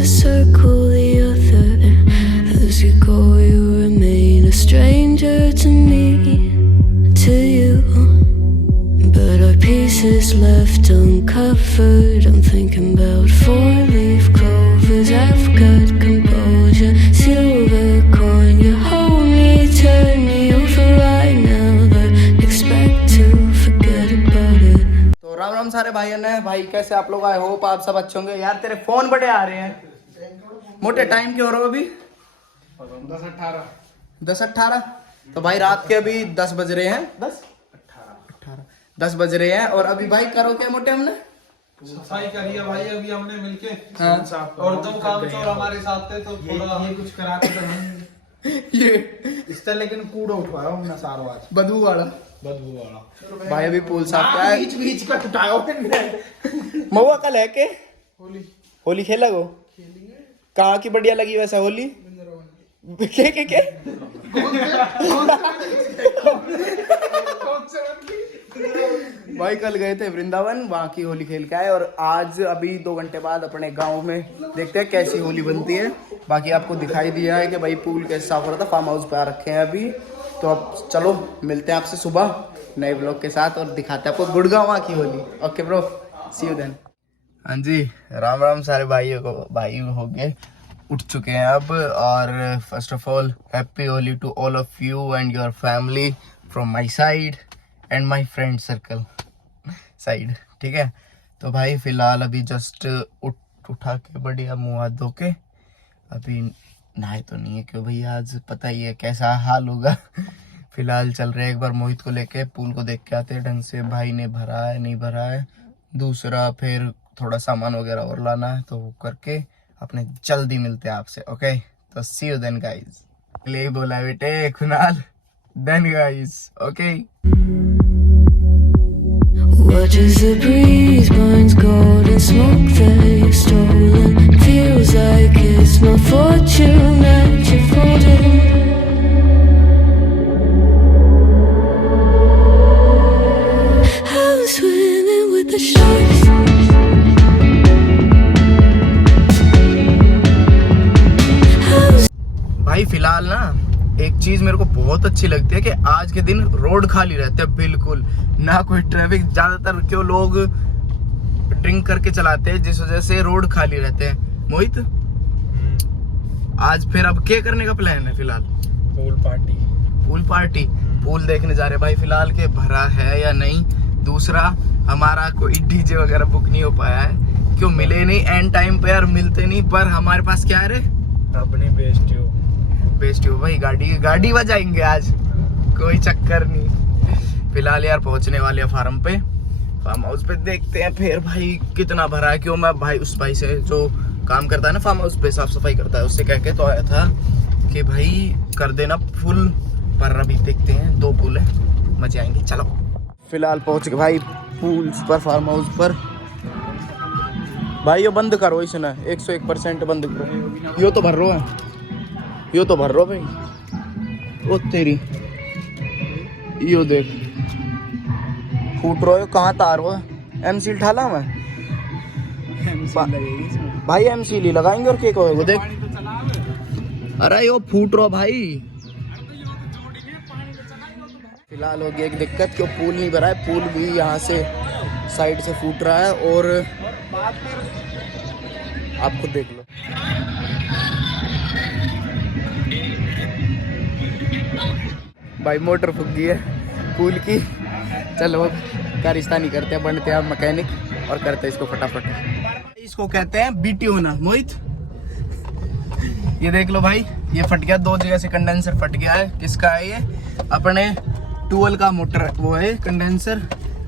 to circle the other. As you go, you remain a stranger to me, to you. But our pieces left uncovered. I'm thinking about four-leaf clovers. I've got composure, silver coin. You hold me, turn me over right now, but expect to forget about it. तो राम राम सारे भाइयों ने भाई, कैसे आप लोग? I hope आप सब अच्छे होंगे। यार तेरे फोन बड़े आ रहे हैं मोटे। टाइम क्यों हो रहा है अभी? 10:18। तो भाई रात के अभी 10 बज रहे हैं। 10 बज रहे हैं और अभी भाई करो क्या मोटे? हमने सफाई करी है भाई अभी हमने मिलके। हाँ। और तुम काम चोर हमारे साथ थे तो थोड़ा ये कुछ करा के तो ये इस तरह, लेकिन कूड़ा उठवाया हमने सारो आज, बदबू वाला भाई। अभी पूल साफ किया है, बीच का टुटाया हमने। महुआ कल है के होली खेला गो? कहाँ की बढ़िया लगी वैसे होली? के भाई कल गए थे वृंदावन, वहाँ की होली खेल के आए और आज अभी 2 घंटे बाद अपने गांव में देखते हैं कैसी होली बनती है। बाकी आपको दिखाई दिया है कि भाई पूल कैसे साफ हो रहा था। फार्म हाउस पे आ रखे हैं अभी। तो अब चलो मिलते हैं आपसे सुबह नए ब्लॉग के साथ और दिखाते हैं आपको गुड़गांव वहाँ की Holi. Okay bro, see you then. हाँ जी, राम राम सारे भाइयों को। भाई हो गए, उठ चुके हैं अब। और first of all happy Holi to all of you and your family from my side and my friend circle side, ठीक है। तो भाई फिलहाल अभी जस्ट उठा के बढ़िया मुँह हाथ धो के अभी नहाए तो नहीं है, क्यों भाई आज पता ही है कैसा हाल होगा। फिलहाल चल रहे हैं, एक बार मोहित को लेके पूल को देख के आते हैं ढंग से, भाई ने भरा है नहीं भरा है। दूसरा फिर थोड़ा सामान वगैरह और लाना है, तो वो करके अपने जल्दी मिलते हैं आपसे। ओके, तो सी यू देन गाइस। ले बोला बेटे Kunal, then guys. Okay. Watches the breeze, burns gold and smoke that you've stolen. Feels like it's my fortune that you're folding. I'm swimming with the sharks. भाई फिलहाल ना एक चीज मेरे को बहुत अच्छी लगती है कि आज के दिन रोड खाली रहते हैं, बिल्कुल ना कोई ट्रैफिक। ज्यादातर क्यों लोग ड्रिंक करके चलाते हैं, जिस वजह से रोड खाली रहते हैं। मोहित, आज फिर अब क्या करने का प्लान है? फिलहाल पूल पार्टी पूल देखने जा रहे हैं भाई फिलहाल, के भरा है या नहीं। दूसरा हमारा कोई डीजे वगैरह बुक नहीं हो पाया है, क्यों मिले नहीं एंड टाइम पे यार, मिलते नहीं। पर हमारे पास क्या है रे, अपनी बेस्ट हो भाई, गाड़ी बजाएंगे आज, कोई चक्कर नहीं। फिलहाल यार पहुंचने वाले हैं फार्म हाउस पे, देखते हैं फिर भाई कितना भरा है। क्यों मैं भाई उस भाई से जो काम करता है ना फार्म हाउस पे, साफ सफाई करता है, उससे कह के तो आया था कि भाई कर देना फुल। पर अभी देखते हैं, 2 पूल है, मजे आएंगे। चलो फिलहाल पहुंच गए भाई पूल पर, फार्म हाउस पर। भाई यो बंद करो, इसने 101% बंद करो। यो तो भर रो है, यो तो भर रो भाई। ओ तेरी, यो देख फूट रो, कहाँ तार हो? एमसील ठाला मैं भाई, एमसील लगाएंगे और केक होगा देख। अरे यो फूट रो भाई। फिलहाल हो गया एक दिक्कत, क्यों पूल नहीं भरा है। पूल भी यहाँ से साइड से फूट रहा है और आप खुद देख लो। भाई मोटर फूक गई है पूल की। चलो कारिस्तानी करते हैं, बनते हैं मैकेनिक और करते हैं इसको फटाफट। इसको कहते हैं बीटीओ ना मोहित। ये देख लो भाई, ये फट गया 2 जगह से, कंडेंसर फट गया है। किसका है ये? अपने टूल का मोटर वो है कंडेंसर।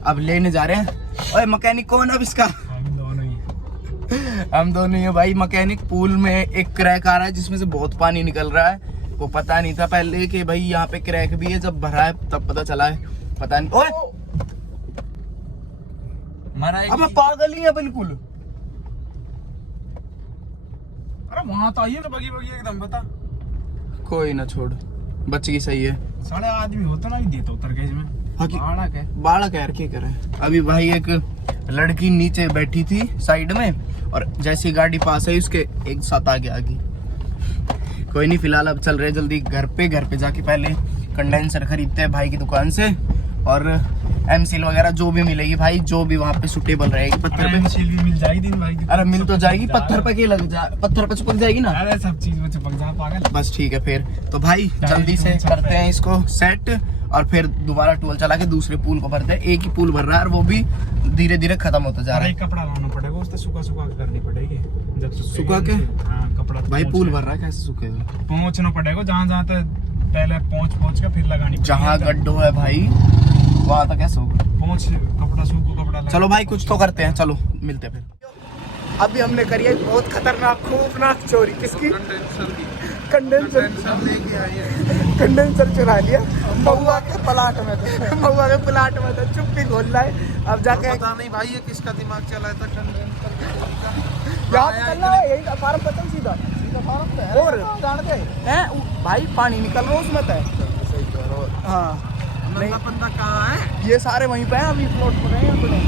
अब लेने जा रहे हैं। ओए मैकेनिक कौन है अब इसका? हम दोनों ही है भाई मैकेनिक। पूल में एक क्रैक आ रहा है जिसमें से बहुत पानी निकल रहा है। वो पता नहीं था पहले कि भाई यहाँ पे क्रैक भी है, जब भरा है तब पता चला है। पता नहीं। ओए अब पागल ही है बिल्कुल। अरे वहां तो आइए तो बगी एकदम, बता। कोई ना छोड़, बच गई, सही है। साढ़े आदमी होता ना ही देता उतर के इसमें। बाड़ा कह रखे करे। अभी भाई एक लड़की नीचे बैठी थी साइड में और जैसी गाड़ी पास आई उसके एक साथ आगे आ गई। कोई नहीं, फिलहाल अब चल रहे जल्दी घर पे जाके पहले कंडेंसर खरीदते हैं भाई की दुकान से और एमसील वगैरह जो भी मिलेगी भाई, जो भी वहाँ पे सुटेबल रहेगी। पत्थर पे एमसील भी मिल जाएगी दिन भाई की। अरे मिल तो जाएगी, पत्थर पे की लग जा, पत्थर पे चिपक जाएगी ना। अरे सब चीज में चिपक जा पागल। बस ठीक है फिर तो भाई जल्दी से करते हैं इसको सेट और फिर दोबारा टूल चला के दूसरे पूल को भरते हैं। एक ही पूल भर रहा है और वो भी धीरे धीरे खत्म होता जा रहा है। कपड़ा लाना पड़ेगा उससे, सूखा करनी पड़ेगी। जब सूखा के कपड़ा भाई पूल भर रहा है, कैसे सूखेगा? पहुंचना पड़ेगा जहाँ तक पहले पहुंच के फिर लगानी। जहाँ गड्ढो है भाई वहाँ तक कैसे होगा? पहुंच कपड़ा सूखो कपड़ा लगा। चलो भाई कुछ तो करते हैं, चलो मिलते हैं फिर। अभी हमने करी है बहुत खतरनाक खौफनाक चोरी। किसकी? कंडेंसर चुरा लिया महुआ के प्लाट में था। महुआ के प्लाट में था, चुप्पी खोल रहा है। अब जाके पता नहीं भाई ये किसका दिमाग चला था। याद करना है, यही फार्म पता सीधा फार्म और जानते हैं भाई पानी निकल रहा उसमें था। हाँ बंदा कहाँ है? ये सारे वहीं पे हैं, अभी प्लॉट पर हैं अपने।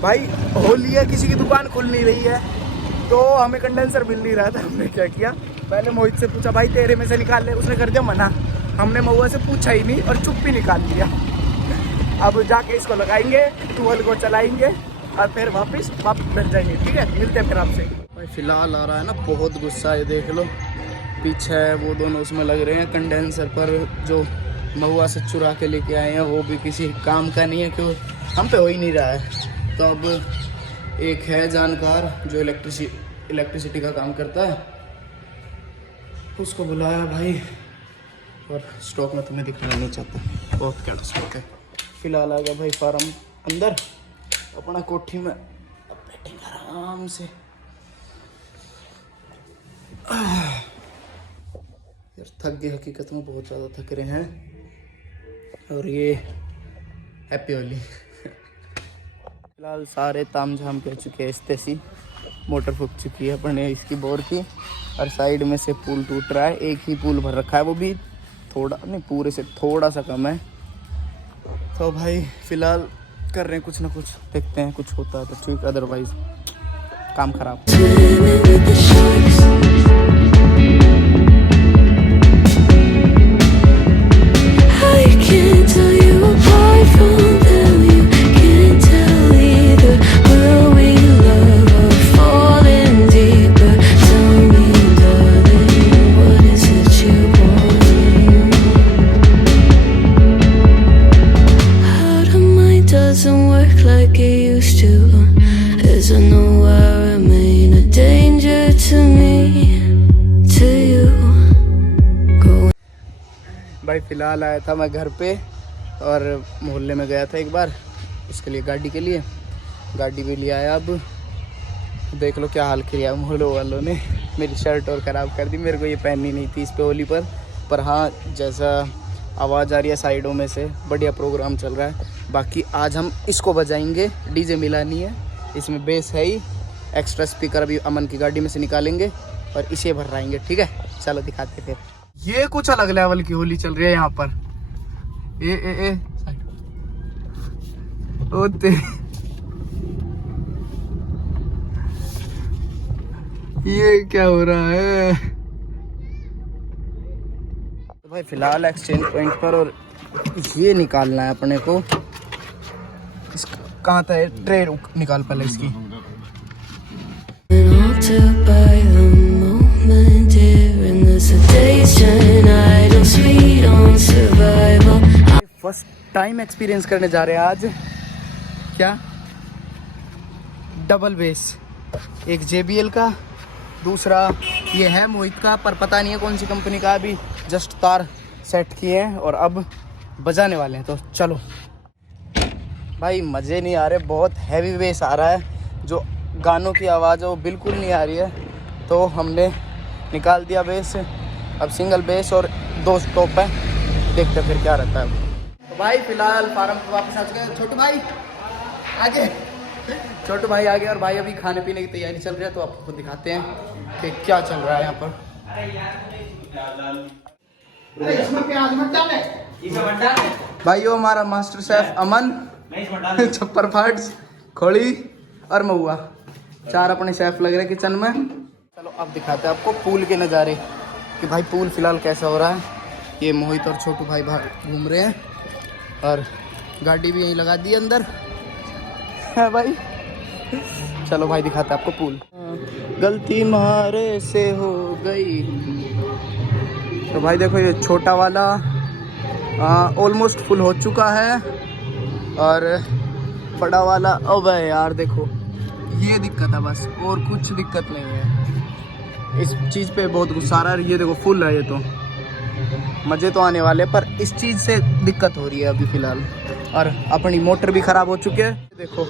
भाई होली है, किसी की दुकान खुल नहीं रही है तो हमें कंडेंसर मिल नहीं रहा था। हमने क्या किया, पहले मोहित से पूछा भाई तेरे में से निकाल ले, उसने कर दिया मना। हमने महुआ से पूछा ही नहीं और चुप्पी निकाल लिया। अब जाके इसको लगाएंगे, टूल को चलाएंगे और फिर वापस बैठ जाएंगे। ठीक है, मिलते हैं फिर आपसे। भाई फिलहाल आ रहा है ना बहुत गुस्सा है, देख लो पीछे है वो दोनों उसमें लग रहे हैं कंडेंसर पर। जो महुआ से चुरा के लेके आए हैं वो भी किसी काम का नहीं है, क्यों हम पे हो ही नहीं रहा है। तो अब एक है जानकार जो इलेक्ट्रिसिटी का काम करता है, उसको बुलाया भाई। और स्टॉक में तुम्हें दिखाना नहीं चाहता, बहुत क्या स्टॉक है। फिलहाल आ गया भाई फार्म अंदर, अपना कोठी में अब बैठेंगे आराम से। यार थक गए, हकीकत में बहुत ज़्यादा थक रहे हैं। और ये हैप्पी होली। फिलहाल सारे ताम झाम कर चुके हैं, इस्तेसी मोटर फूक चुकी है अपने इसकी बोर की और साइड में से पुल टूट रहा है। एक ही पुल भर रखा है, वो भी थोड़ा नहीं, पूरे से थोड़ा सा कम है। तो भाई फिलहाल कर रहे हैं कुछ ना कुछ, देखते हैं कुछ होता है तो ठीक, अदरवाइज काम खराब। Doesn't work like it used to. As I know I remain a danger to me, to you. भाई फिलहाल आया था मैं घर पे और मोहल्ले में गया था एक बार इसके लिए, गाड़ी के लिए। गाड़ी भी ले आया। अब देख लो क्या हाल किया मोहल्ले वालों ने, मेरी शर्ट और ख़राब कर दी। मेरे को ये पहननी नहीं थी इस पे होली पर हाँ जैसा आवाज़ आ रही है साइडों में से, बढ़िया प्रोग्राम चल रहा है। बाकी आज हम इसको बजाएंगे, डीजे मिला नहीं है, इसमें बेस है ही। एक्स्ट्रा स्पीकर अभी अमन की गाड़ी में से निकालेंगे और इसे भराएंगे। ठीक है, चलो दिखाते फिर। ये कुछ अलग लेवल की होली चल रही है यहाँ पर। ए ओते ये क्या हो रहा है? तो भाई फिलहाल एक्सचेंज पॉइंट पर और ये निकालना है अपने को। कहाँ था ट्रे? निकाल पहले इसकी। फर्स्ट टाइम एक्सपीरियंस करने जा रहे हैं आज। क्या? डबल बेस, एक JBL का, दूसरा ये है मोहित का, पर पता नहीं है कौन सी कंपनी का। अभी जस्ट तार सेट किए हैं और अब बजाने वाले हैं। तो चलो भाई, मज़े नहीं आ रहे, बहुत हैवी बेस आ रहा है। जो गानों की आवाज़ है वो बिल्कुल नहीं आ रही है, तो हमने निकाल दिया बेस। अब सिंगल बेस और 2 स्टॉप है, देखते फिर क्या रहता है। तो भाई फिलहाल फार्म पर वापस आ चुके हैं। छोटू भाई आगे, छोटू भाई आगे और भाई अभी खाने पीने की तैयारी चल रही है, तो आपको दिखाते हैं कि क्या चल रहा है यहाँ पर। भाई वो हमारा मास्टर शेफ अमन छप्पर फाट्स खोली और महुआ, 4 अपने शेफ लग रहे किचन में। चलो अब दिखाते हैं आपको पूल के नज़ारे कि भाई पूल फिलहाल कैसा हो रहा है। ये मोहित और छोटू भाई बाहर घूम रहे हैं और गाड़ी भी यहीं लगा दी है अंदर है भाई। चलो भाई दिखाते हैं आपको पूल। गलती मारे से हो गई। तो भाई देखो ये छोटा वाला ऑलमोस्ट फुल हो चुका है और बड़ा वाला अब यार देखो ये दिक्कत है बस, और कुछ दिक्कत नहीं है। इस चीज़ पे बहुत गुस्सा आ रहा है। ये देखो फुल है, ये तो मज़े तो आने वाले, पर इस चीज़ से दिक्कत हो रही है अभी फ़िलहाल। और अपनी मोटर भी ख़राब हो चुकी है देखो।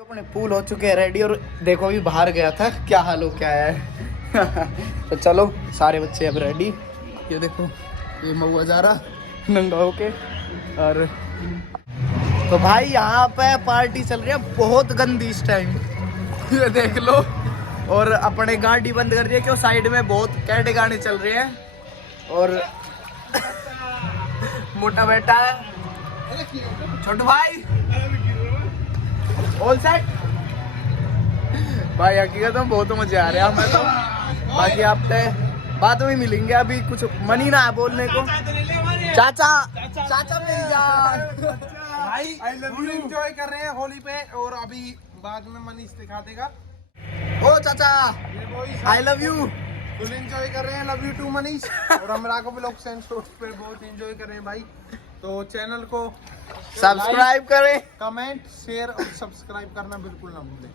अपने पूल हो चुके हैं रेडी और देखो अभी बाहर गया था, क्या हाल हो क्या है। तो चलो सारे बच्चे अब रेडी। ये देखो ये महुआ जा रहा नंगा होके। और तो भाई यहाँ पे पार्टी चल रही है बहुत गंदी इस टाइम, ये देख लो। और अपने गाड़ी बंद कर दी है क्यों, साइड में बहुत कैटे गाने चल रहे हैं। और मोटा बेटा है छोटू भाई ऑल सेट भाई। हकीकत में बहुत मजे आ रहे हैं हमें तो। बाकी आप बाद में मिलेंगे, अभी कुछ मन ही ना है बोलने को। चाचा चाचा मेरी जान भाई फुल एंजॉय कर रहे हैं होली पे, और अभी बाद में मनीष दिखा देगा। ओ चाचा I love you. Full enjoy कर रहे हैं, लव यू टू मनीष। और हम राघव ब्लॉग सेंस पे बहुत एंजॉय कर रहे हैं भाई। तो चैनल को सब्सक्राइब करें, कमेंट शेयर और सब्सक्राइब करना बिल्कुल ना भूलें।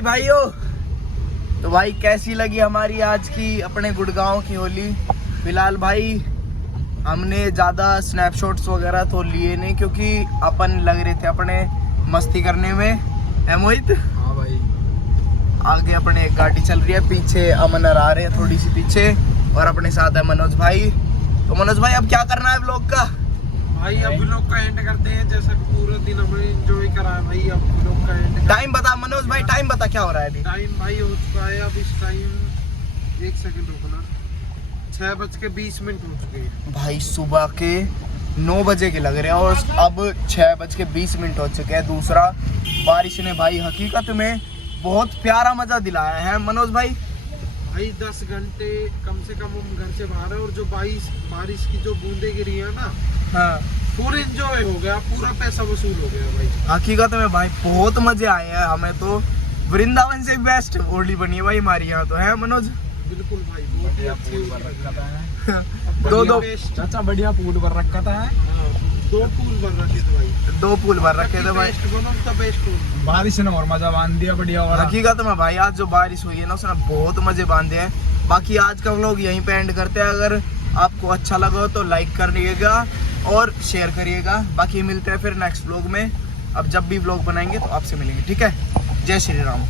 भाइयों तो भाई कैसी लगी हमारी आज की अपने गुड़गांव की होली। फिलहाल भाई हमने ज़्यादा स्नैपशॉट्स वगैरह तो लिए नहीं क्योंकि अपन लग रहे थे अपने मस्ती करने में, है मोहित? हाँ भाई। आगे अपने एक गाड़ी चल रही है, पीछे अमन आ रहे हैं थोड़ी सी पीछे, और अपने साथ है मनोज भाई। तो मनोज भाई अब क्या करना है व्लॉग का? भाई अब व्लॉग का एंड करते हैं, जैसा कि पूरा दिन हमने एंजॉय करा है भाई। अब व्लॉग का एंड टाइम बता मनोज भाई, टाइम बता क्या हो रहा है अभी? टाइम भाई हो चुका है अब इस टाइम, एक सेकंड रुकना, 6:20 हो चुके हैं भाई। सुबह के 9 बजे के लग रहे हैं और अब 6:20 हो चुके हैं। दूसरा बारिश ने भाई हकीकत में बहुत प्यारा मजा दिलाया है मनोज भाई। भाई 10 घंटे कम से कम हम घर से बाहर है, और जो बारिश की जो बूंदे गिरी है ना, हाँ पूरा एंजॉय हो गया, पूरा पैसा वसूल हो गया भाई। हकीकत में भाई बहुत मजे आए हैं हमें तो। वृंदावन से बेस्ट होली बनी है भाई हमारी यहाँ तो, है मनोज? बिल्कुल भाई, बहुत ही अच्छी दो चाचा बढ़िया पूल भर रखा था। 2 पूल भर रखे थे भाई, 2 पूल भर रखे थे भाई। बेस्ट बारिश ने और मजा बांध दिया बढ़िया। और हकीकत में भाई आज जो बारिश हुई है ना उसने बहुत मजे बांधे हैं। बाकी आज का व्लॉग यहीं पे एंड करते हैं। अगर आपको अच्छा लगा हो तो लाइक करिएगा और शेयर करिएगा। बाकी मिलते हैं फिर नेक्स्ट व्लॉग में। अब जब भी व्लॉग बनाएंगे तो आपसे मिलेंगे, ठीक है? जय श्री राम।